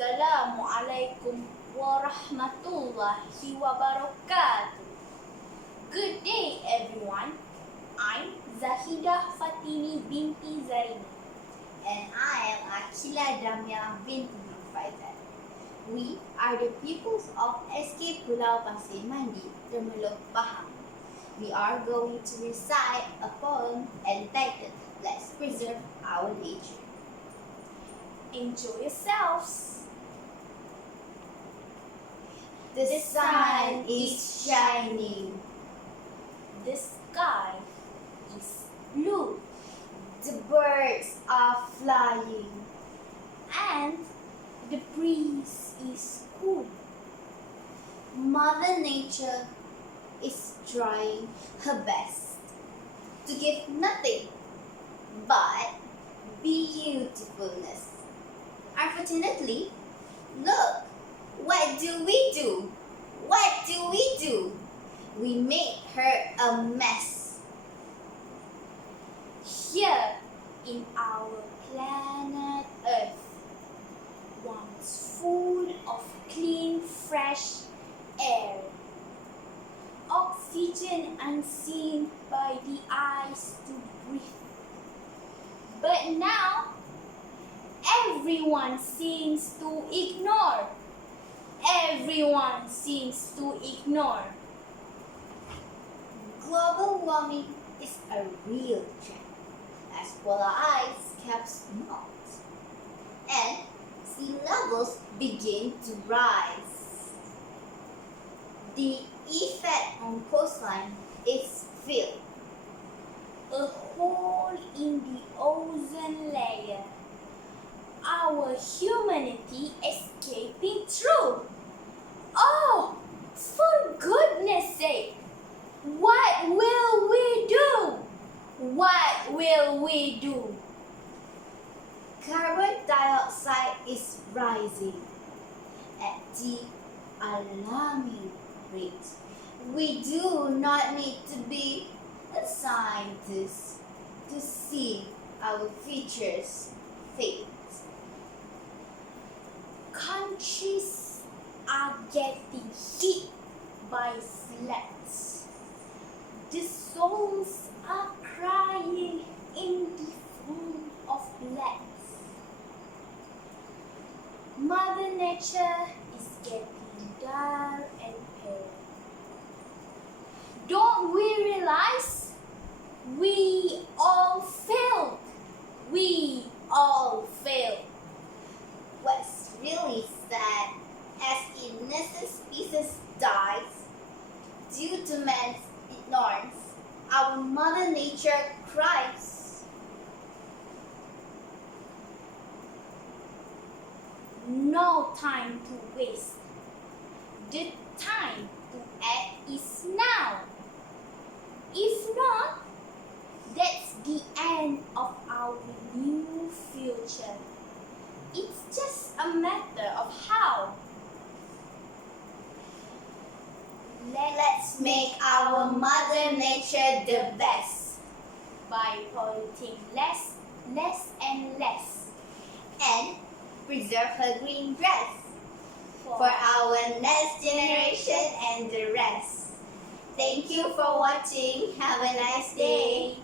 Assalamualaikum warahmatullahi wabarakatuh. Good day everyone. I'm Zahidah Fatini Binti Zarimi. And I am Aqilla Damia Binti Faizal. We are the pupils of SK Pulau Pasir Mandi, Temerloh. We are going to recite a poem entitled Let's Preserve Our Nature. Enjoy yourselves. The sun is shining. The sky is blue. The birds are flying. And the breeze is cool. Mother Nature is trying her best to give nothing but beautifulness. Unfortunately, look, what do? What do? We made her a mess. Here in our planet Earth, once full of clean, fresh air, oxygen unseen by the eyes to breathe. But now, everyone seems to ignore. Global warming is a real threat as polar ice caps melt and sea levels begin to rise. The effect on coastline is felt. A hole in the ozone layer. Our humanity escaping through. Oh, for goodness sake, what will we do? Carbon dioxide is rising at the alarming rate. We do not need to be a scientist to see our futures fade. Countries are getting hit by floods. The souls are crying in the form of blood. Mother Nature is getting dull and pale. Don't we realize we all failed? What's really sad, as innocent species dies due to man's ignorance, our Mother Nature cries. No time to waste. The time to act is now. If not, that's the end of our new future. It's just a matter of how. Let's make our Mother Nature the best by polluting less and less, and preserve her green grass for our next generation and the rest. Thank you for watching. Have a nice day.